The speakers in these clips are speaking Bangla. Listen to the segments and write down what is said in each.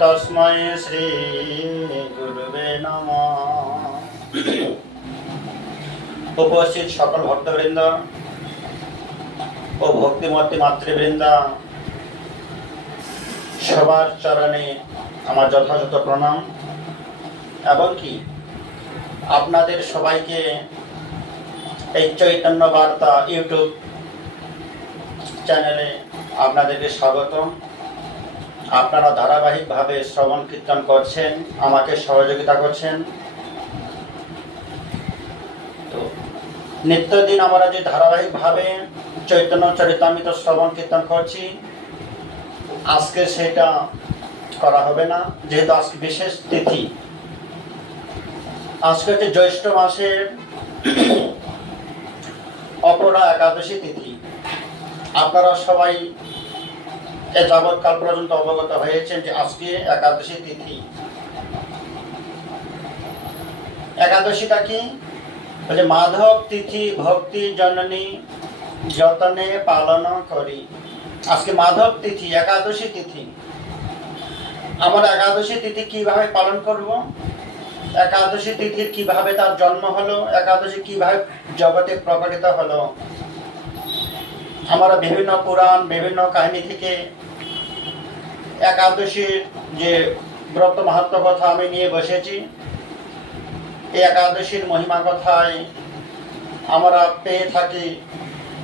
তস্मै শ্রী গুরুবে নমঃ। উপস্থিত সকল ভক্তবৃন্দ ও ভক্তিমতী মাতৃবৃন্দ, সবার চরণে আমার যথাযথ প্রণাম এবং কি আপনাদের সবাইকে এই চৈতন্য বার্তা ইউটিউব চ্যানেলে আপনাদেরকে স্বাগতম। আপনারা ধারাবাহিকভাবে শ্রবণ কীর্তন করছেন, আমাকে সহযোগিতা করছেন। তো নিত্যদিন আমরা যে ধারাবাহিকভাবে চৈতন্য চরিতামৃত শ্রবণ কীর্তন করছি, আজকে সেটা করা হবে না, যেহেতু আজকে বিশেষ তিথি। আজকে হচ্ছে জ্যৈষ্ঠ মাসের অপরা একাদশী তিথি। আপনারা সবাই এ যাবৎকাল পর্যন্ত অবগত হয়েছেন যে আজকে একাদশী তিথি। একাদশীটা কি? বলে মাধব তিথি ভক্তি জননী যতনে পালন করি। আজকে মাধব তিথি, একাদশী তিথি। আমরা একাদশী তিথি কিভাবে পালন করব? একাদশী তিথির কিভাবে তার জন্ম হলো? একাদশী কিভাবে জগতে প্রকটিত হলো? আমরা বিভিন্ন পুরাণ, বিভিন্ন কাহিনী থেকে একাদশীর যে ব্রত মাহাত্ম কথা আমি নিয়ে বসেছি। এই একাদশীর মহিমা কথায় আমরা পেয়ে থাকি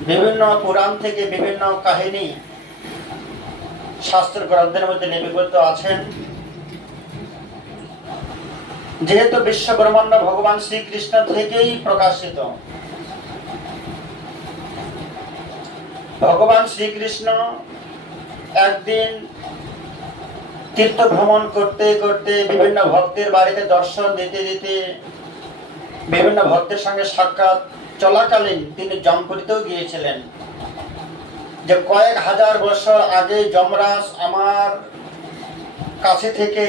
বিভিন্ন পুরাণ থেকে বিভিন্ন কাহিনী শাস্ত্র গ্রন্থের মধ্যে লিপিবদ্ধ আছেন। যেহেতু বিশ্ব ব্রহ্মাণ্ড ভগবান শ্রীকৃষ্ণ থেকেই প্রকাশিত, ভগবান শ্রীকৃষ্ণ একদিন তীর্থ ভ্রমণ করতে করতে বিভিন্ন ভক্তের বাড়িতে দর্শন দিতে দিতে বিভিন্ন ভক্তের সঙ্গে সাক্ষাৎ চলাকালীন তিনি জমপুরীতেও গিয়েছিলেন। যে কয়েক হাজার বছর আগে যমরাজ আমার কাছে থেকে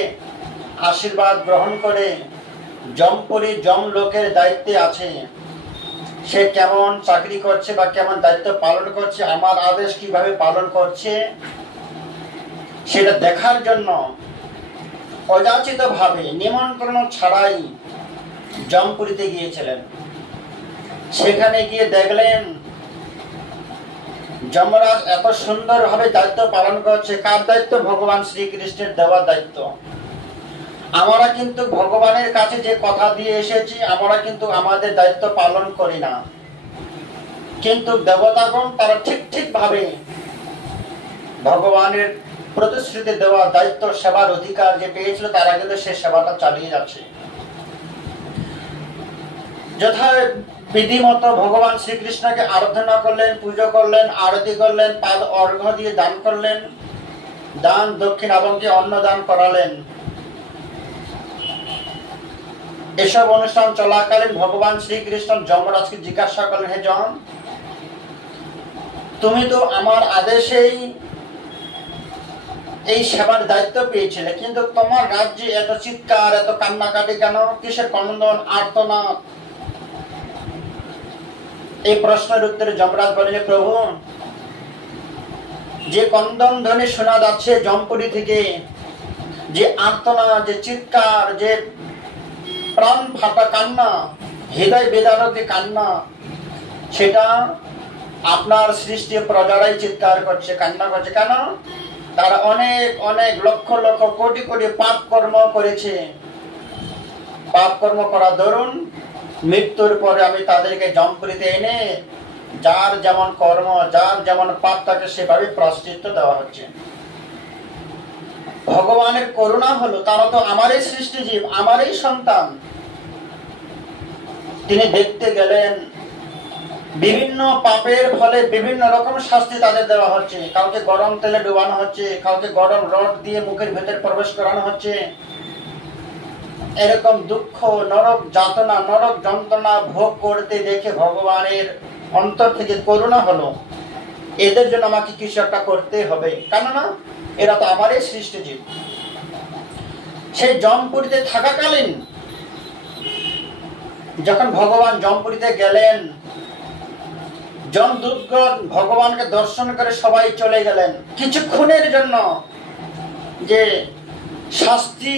আশীর্বাদ গ্রহণ করে জমপুরী যমলোকের দায়িত্বে আছে, সে কেমন চাকরি করছে বা কেমন দায়িত্ব পালন করছে, আমার আদেশ কিভাবে পালন করছে, সেটা দেখার জন্য অযাচিত ভাবে নিমন্ত্রণ ছাড়াই জমপুরীতে গিয়েছিলেন। সেখানে গিয়ে দেখলেন যমরাজ এত সুন্দরভাবে দায়িত্ব পালন করছে। কার দায়িত্ব? ভগবান শ্রীকৃষ্ণের দেওয়া দায়িত্ব। আমরা কিন্তু ভগবানের কাছে যে কথা দিয়ে এসেছি, আমরা কিন্তু আমাদের দায়িত্ব পালন করি না। কিন্তু দেবতাগণ তারা ঠিক ভাবে ভগবানের প্রতিশ্রুতি দেওয়া দায়িত্ব সেবার অধিকার যে পেয়েছিল, তারা কিন্তু সে সেবাটা চালিয়ে যাচ্ছে। যথা বিধিমতো ভগবান শ্রীকৃষ্ণকে আরাধনা করলেন, পুজো করলেন, আরতি করলেন, পাদ অর্ঘ্য দিয়ে দান করলেন, দান দক্ষিণ এবং কি অন্নদান করালেন। এসব অনুষ্ঠান চলাকালীন ভগবান শ্রীকৃষ্ণ যমরাজকে জিজ্ঞাসা করলেন, হে যম, তুমি তো আমার আদেশেই এই সেবার দায়িত্ব পেয়েছিলে, কিন্তু তোমার রাজ্যে এত চিৎকার, এত কান্নাকাটি কেন? কিসের ক্রন্দন, আর্তনাদ? এই প্রশ্নের উত্তরে যমরাজ বলেন, প্রভু, যে ক্রন্দন ধ্বনি শোনা যাচ্ছে জমপুরী থেকে, যে আর্তনাদ, যে চিৎকার, যে প্রাণ ফাটা কান্না, হৃদয় বেদারক যে কান্না, সেটা আপনার সৃষ্টি প্রজারাই চিৎকার করছে, কান্না করছে। কেন? তারা অনেক অনেক লক্ষ লক্ষ কোটি কোটি পাপ কর্ম করেছে। পাপ কর্ম করা দরুন মৃত্যুর পরে আমি তাদেরকে জমপুরীতে এনে যার যেমন কর্ম, যার যেমন পাপ, তাকে সেভাবে প্রায়শ্চিত্ত দেওয়া হচ্ছে। ভগবানের করুণা হলো, তারা তো আমারই সৃষ্টি জীব, আমারই সন্তান। তিনি দেখতে গেলেন বিভিন্ন পাপের ফলে বিভিন্ন রকম শাস্তি তাদের দেওয়া হচ্ছে। কাউকে গরম তেলে ডুবানো হচ্ছে, কাউকে গরম রড দিয়ে মুখের ভেতর প্রবেশ করানো হচ্ছে। এরকম দুঃখ, নরক যাতনা, নরক যন্ত্রণা ভোগ করতে দেখে ভগবানের অন্তর থেকে করুণা হলো, এদের জন্য আমাকে কিছু একটা করতে হবে, কেননা এরা তো আমারই সৃষ্টি জীব। সেই জমপুরীতে থাকাকালীন যখন ভগবান জমপুরীতে গেলেন, যমদূতগণ ভগবানকে দর্শন করে সবাই চলে গেলেন। কিছুক্ষণের জন্য যে শাস্তি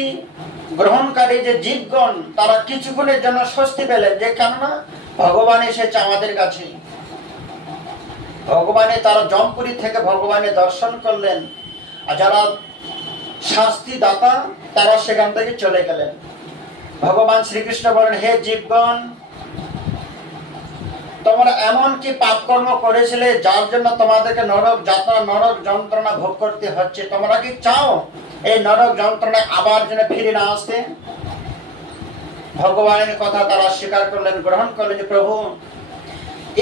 গ্রহণকারী যে জীবগণ তারা কিছুক্ষণের জন্য স্বস্তি পেলেন, যে কেননা ভগবান এসেছে আমাদের কাছে। ভগবানে তারা জমপুরি থেকে ভগবানের দর্শন করলেন, আর যারা শাস্তি দাতা তারা সেখান থেকে চলে গেলেন। ভগবান শ্রীকৃষ্ণ বলেন, হে জীবগণ, তোমরা এমন কি পাপ কর্ম করেছিলে যার জন্য তোমাদেরকে নরক যাতনা নরক যন্ত্রণা ভোগ করতে হচ্ছে? তোমরা কি চাও এই নরক যন্ত্রণায় আবার যেন ফিরে না আসতে? ভগবানের কথা তারা স্বীকার করলেন, গ্রহণ করলেন যে প্রভু,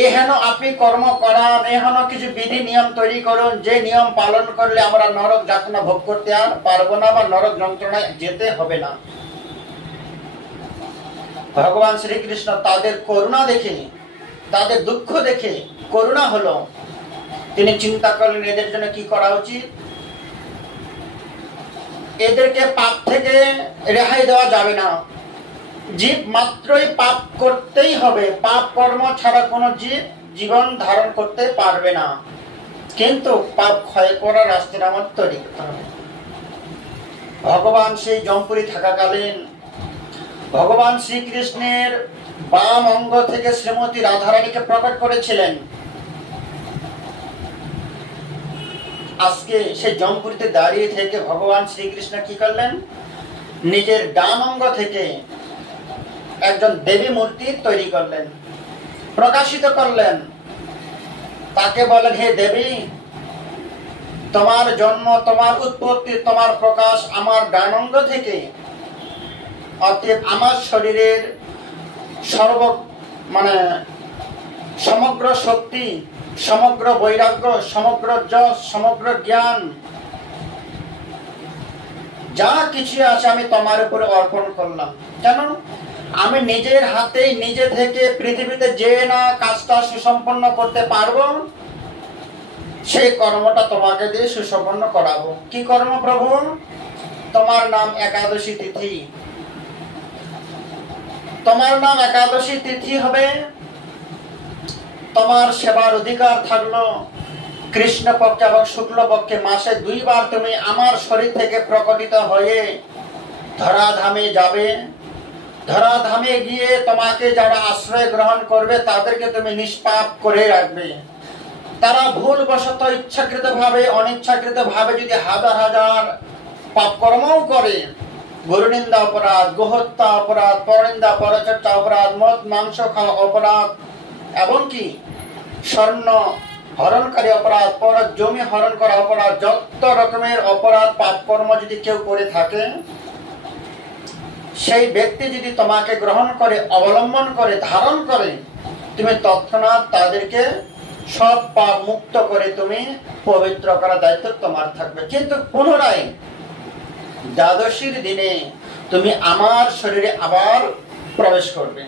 এহেন আপনি কর্ম করান, এহেন কিছু বিধি নিয়ম তৈরি করুন যে নিয়ম পালন করলে আমরা নরক যাতনা ভোগ করতে আর পারবো না বা নরক যন্ত্রণায় যেতে হবে না। ভগবান শ্রীকৃষ্ণ তাদের করুণা দেখে, তাদের দুঃখ দেখে করুণা হলো, তিনি চিন্তা করলেন এদের জন্য কি করা উচিত। এদেরকে পাপ থেকে রেহাই দেওয়া যাবে না, জীব মাত্রই পাপ করতেই হবে, পাপ কর্ম ছাড়া কোনো জীব জীবন ধারণ করতে পারবে না, কিন্তু পাপ ক্ষয় করার রাস্তাটা আমার তৈরি করতে হবে। ভগবান সেই জমপুরি থাকাকালীন ভগবান শ্রীকৃষ্ণের বাম অঙ্গ থেকে শ্রীমতী রাধারানীকে প্রকট করেছিলেন। আজকে সেই জমপুরিতে দাঁড়িয়ে থেকে ভগবান শ্রীকৃষ্ণ কি করলেন, নিজের ডান অঙ্গ থেকে একজন দেবী মূর্তি তৈরি করলেন, প্রকাশিত করলেন। তাকে বলেন, হে দেবী, তোমার জন্ম, তোমার উৎপত্তি, তোমার প্রকাশ আমার ডান অঙ্গ থেকে, অতএব আমার শরীরের সমগ্র শক্তি, সমগ্র বৈরাগ্য, সমগ্র যশ, সমগ্র জ্ঞান যা কিছু আছে আমি তোমার উপরে অর্পণ করলাম। কেন? আমি নিজের হাতেই নিজে থেকে পৃথিবীতে যে না কাজটা সুসম্পন্ন করতে পারবো, সেই কর্মটা তোমাকে দিয়ে সুসম্পন্ন করাবো। কি কর্ম প্রভু? তোমার নাম একাদশী তিথি, তোমার নাম একাদশী তিথি হবে, তোমার সেবার অধিকার থাকলো। কৃষ্ণ পক্ষে এবং শুক্ল পক্ষে মাসে 2 বার তুমি আমার শরীর থেকে প্রকটিত হয়ে ধরাধামে যাবে। ধরাধামে গিয়ে তোমাকে যারা আশ্রয় গ্রহণ করবে তাদেরকে তুমি নিষ্পাপ করে রাখবে। তারা ভুলবশত ইচ্ছাকৃত ভাবে অনিচ্ছাকৃত ভাবে যদি হাজার হাজার পাপ কর্মও করে, গুরুনিন্দা অপরাধ, গোহত্যা অপরাধ, পরনিন্দা পরচর্চা অপরাধ, মদ মাংস খাওয়া অপরাধ, এবং কি স্বর্ণ হরণকারী অপরাধ, পর জমি হরণ করা অপরাধ, যত রকমের অপরাধ পাপ কর্ম যদি কেউ করে থাকে, সেই ব্যক্তি যদি তোমাকে গ্রহণ করে, অবলম্বন করে, ধারণ করে, তুমি তৎক্ষণাৎ তাদেরকে সব পাপ মুক্ত করে তুমি পবিত্র করার দায়িত্ব তোমার থাকবে। কিন্তু পুনরায় দ্বাদশীর দিনে তুমি আমার শরীরে আবার প্রবেশ করবে।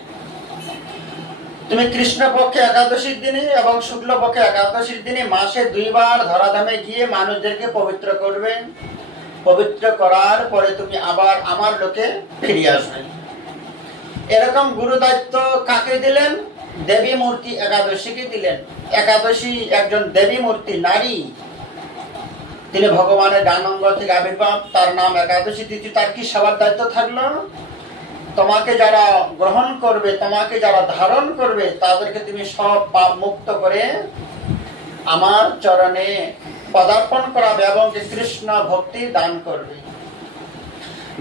তুমি কৃষ্ণ পক্ষে একাদশীর দিনে এবং শুক্ল পক্ষে একাদশীর দিনে মাসে 2 বার ধরাধামে গিয়ে মানুষদেরকে পবিত্র করবে। পবিত্র করার পরে তুমি আবার আমার লোকে ফিরে আসবে। এরকম গুরু দায়িত্ব কাকে দিলেন? দেবী মূর্তি একাদশীকে দিলেন। একাদশী একজন দেবী মূর্তি, নারী, তিনি ভগবানের ডান অঙ্গ থেকে আবির্ভাব, তার নাম একাদশী তিথি। তার কি সেবার দায়িত্ব থাকলো? তোমাকে যারা গ্রহণ করবে, তোমাকে যারা ধারণ করবে, তাদেরকে তুমি সব পাপ মুক্ত করে আমার চরণে পদার্পণ করাবে এবং কৃষ্ণ ভক্তি দান করবে,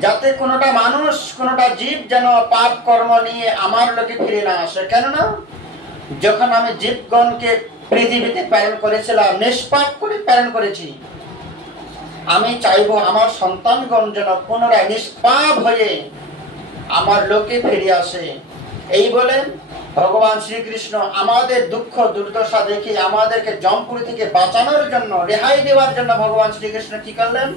যাতে কোনোটা মানুষ, কোনোটা জীব যেন পাপ কর্ম নিয়ে আমার লোকে ফিরে না আসে। কেননা যখন আমি জীবগণকে পৃথিবীতে প্রেরণ করেছিলাম, নিষ্পাপ করে প্রেরণ করেছি, আমি চাইবো আমার সন্তানগণ যেন পুনরায় নিষ্পাপ হয়ে আমার লোকে ফিরে আসে। এই বলেন ভগবান শ্রীকৃষ্ণ আমাদের দুঃখ দুর্দশা দেখে আমাদেরকে জমপুরি থেকে বাঁচানোর জন্য, রেহাই দেওয়ার জন্য ভগবান শ্রীকৃষ্ণ কি করলেন?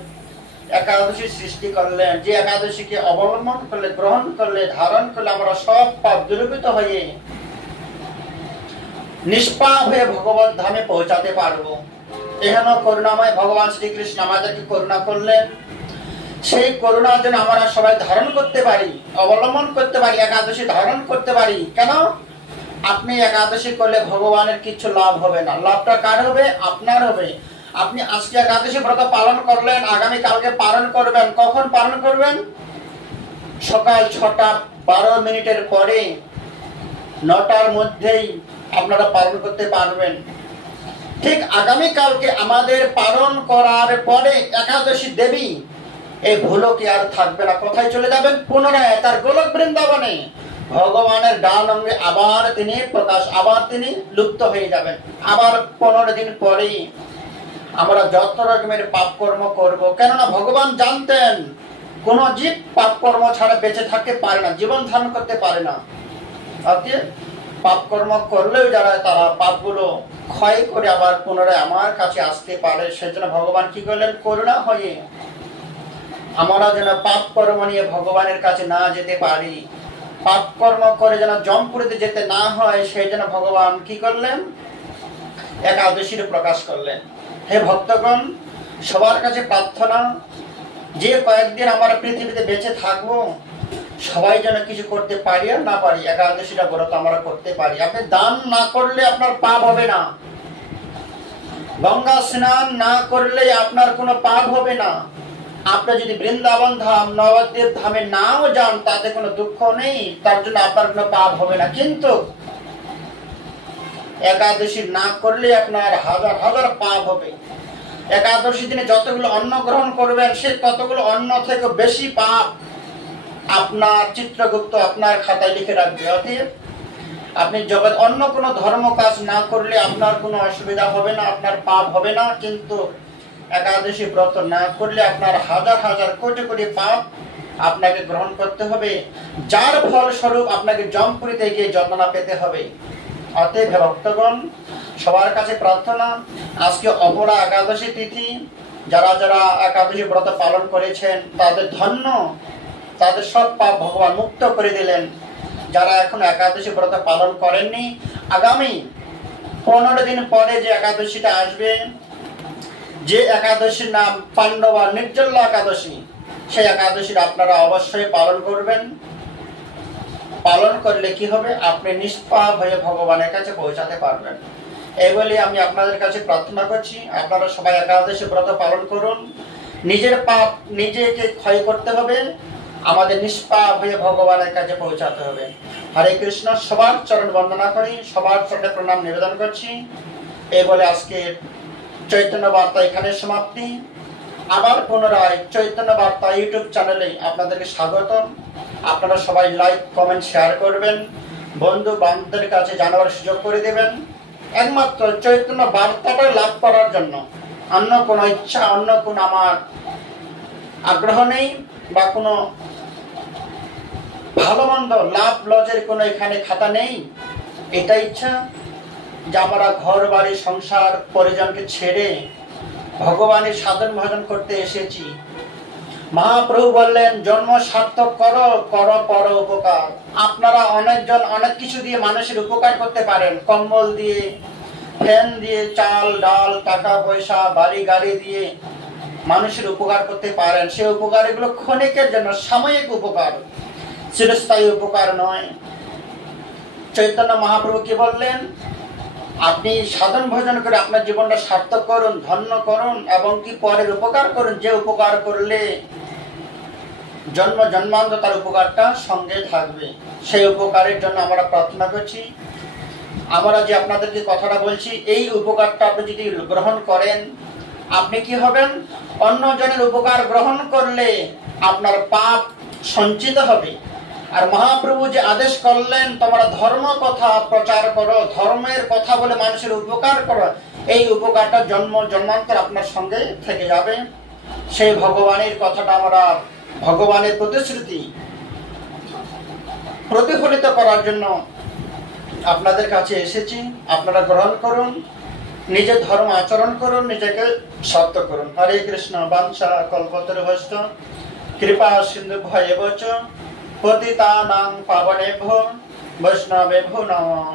একাদশী সৃষ্টি করলেন। যে একাদশীকে অবলম্বন করলে, গ্রহণ করলে, ধারণ করলে আমরা সব পাপ দূরীভূত হয়ে নিষ্পাপ হয়ে ভগবত ধামে পৌঁছাতে পারবো। এখানে করুণাময় ভগবান শ্রীকৃষ্ণ আমাদেরকে করুণা করলেন। সেই করুণা যেন আমরা সবাই ধারণ করতে পারি, অবলম্বন করতে পারি, একাদশী ধারণ করতে পারি। কেন? আপনি একাদশী করলে ভগবানের কিছু লাভ হবে না। লাভটা কার হবে? আপনার হবে। আপনি আজকে একাদশী ব্রত পালন করলেন, আগামী কালকে পালন করবেন। কখন পালন করবেন? সকাল 6:12 পরে, 9টার মধ্যেই আপনারা পালন করতে পারবেন। ঠিক আগামী কালকে আমাদের পালন করার পরে একাদশী দেবী এই ভুলকে আর থাকবে না। কোথায় চলে যাবেন? পুনরায় তার গোলক বৃন্দাবনে ভগবানের ডান অঙ্গে আবার তিনি প্রকাশ, আবার তিনি লুপ্ত হয়ে যাবেন। আবার 15 দিন পরেই আমরা যত রকমের পাপ কর্ম করব, কেননা ভগবান জানতেন কোন জীব পাপ কর্ম ছাড়া বেঁচে থাকতে পারে না, জীবন ধারণ করতে পারে না। অতএব পাপ কর্ম করলেও যারা তারা পাপগুলো ক্ষয় করে আবার পুনরায় আমার কাছে আসতে পারে, সেজন্য ভগবান কি করলেন? করুণা হয়ে আমরা যেন পাপ কর্ম নিয়ে ভগবানের কাছে না যেতে পারি, পাপ কর্ম করে যেন জমপুরিতে যেতে না হয়, সেই জন্য ভগবান কি করলেন? একাদশীর প্রকাশ করলেন। হে ভক্তগণ, সবার কাছে প্রার্থনা, যে কয়েকদিন আমরা পৃথিবীতে বেঁচে থাকবো, সবাই যেন কিছু করতে পারি আর না পারি, একাদশীটা ব্রত আমরা করতে পারি। আপনি দান না করলে আপনার পাপ হবে না, গঙ্গা স্নান না করলে আপনার কোনো পাপ হবে না। আপনি যদি বৃন্দাবন ধাম, নবদ্বীপ ধামে নাও যান, তাতে কোনো দুঃখ নেই, তার জন্য আপনার কোনো পাপ হবে না। কিন্তু একাদশী না করলে আপনার হাজার হাজার পাপ হবে। একাদশী দিনে যতগুলো অন্ন গ্রহণ করবেন, সে ততগুলো অন্ন থেকে বেশি পাপ আপনার চিত্রগুপ্ত আপনার খাতায় লিখে রাখবে। অতএব আপনি জগৎ অন্য কোনো ধর্ম কাজ না করলে আপনার কোনো অসুবিধা হবে না, আপনার পাপ হবে না। কিন্তু একাদশী ব্রত না করলে আপনার হাজার হাজার কোটি কোটি পাপ আপনাকে গ্রহণ করতে হবে, যার ফলস্বরূপ আপনাকে জমপুরিতে গিয়ে যন্ত্রণা পেতে হবে। অতএব ভক্তগণ, সবার কাছে প্রার্থনা, আজকে অপরা একাদশী তিথি, যারা যারা একাদশী ব্রত পালন করেছেন তাদের ধন্য, তাদের সব পাপ ভগবান মুক্ত করে দিলেন। যারা এখন একাদশী ব্রত পালন করেননি, আগামী 15 দিন পরে যে একাদশীটা আসবে, যে একাদশীর নাম পাণ্ডবা নির্জলা একাদশী, সেই একাদশীটা আপনারা অবশ্যই পালন করবেন। পালন করলে কি হবে? আপনি নিষ্পাপ হয়ে ভগবানের কাছে পৌঁছাতে পারবেন। এই বলে আমি আপনাদের কাছে প্রার্থনা করছি, আপনারা সবাই একাদশী ব্রত পালন করুন। নিজের পাপ নিজেকে ক্ষয় করতে হবে, আমাদের নিষ্পাপ হয়ে ভগবানের কাছে পৌঁছাতে হবে। হরে কৃষ্ণ। সবার চরণ বন্দনা করি, সবার চরণে প্রণাম নিবেদন করছি। এই বলে আজকে চৈতন্য বার্তা এখানে সমাপ্তি। আবার পুনরায় চৈতন্য বার্তা ইউটিউব চ্যানেলে আপনাদেরকে স্বাগতম। আপনারা সবাই লাইক, কমেন্ট, শেয়ার করবেন, বন্ধু বান্ধবদের কাছে জানাবার সুযোগ করে দেবেন। একমাত্র চৈতন্য বার্তাটা লাভ করার জন্য, অন্য কোনো ইচ্ছা, অন্য কোনো আমার আগ্রহ নেই, বা কোনো ভালো মন্দ লাভ লজের কোনো এখানে খাতা নেই। এটা ইচ্ছা যে আমরা ঘর বাড়ি সংসার পরিজনকে ছেড়ে ভগবানের সাধন ভজন করতে এসেছি। মহাপ্রভু বললেন, জন্ম সার্থক করো, করো পর উপকার। আপনারা অনেকজন অনেক কিছু দিয়ে মানুষের উপকার করতে পারেন, কম্বল দিয়ে, ফ্যান দিয়ে, চাল ডাল, টাকা পয়সা, বাড়ি গাড়ি দিয়ে মানুষের উপকার করতে পারেন। সেই উপকার এগুলো ক্ষণিকের জন্য, সাময়িক উপকার, চিরস্থায়ী উপকার নয়। চৈতন্য মহাপ্রভু কি বললেন? আপনি সাধন ভজন করে আপনার জীবনটা সার্থক করুন, ধন্য করুন, এবং কি পরের উপকার করুন, যে উপকার করলে জন্ম জন্মান্তর তার উপকারটা সঙ্গে থাকবে। সেই উপকারের জন্য আমরা প্রার্থনা করছি। আমরা যে আপনাদেরকে কথাটা বলছি, এই উপকারটা আপনি যদি গ্রহণ করেন, আপনি কি হবেন? অন্যজনের উপকার গ্রহণ করলে আপনার পাপ সঞ্চিত হবে। আর মহাপ্রভু যে আদেশ করলেন, তোমরা ধর্ম কথা প্রচার করো, ধর্মের কথা বলে মানুষের উপকার করো, এই উপকারটা জন্ম জন্মান্তর আপনার সঙ্গে থেকে যাবে। সেই ভগবানের কথাটা আমরা, ভগবানের প্রতিশ্রুতি প্রতিফলিত করার জন্য আপনাদের কাছে এসেছি। আপনারা গ্রহণ করুন, নিজের ধর্ম আচরণ করুন, নিজেকে সত্য করুন। হরে কৃষ্ণ। বাঞ্ছা কল্পতরুভ্যশ্চ কৃপা সিন্ধু ভয়েবচ পতিতানাং পাবনেভ্যো বৈষ্ণবেভ্যো নমঃ।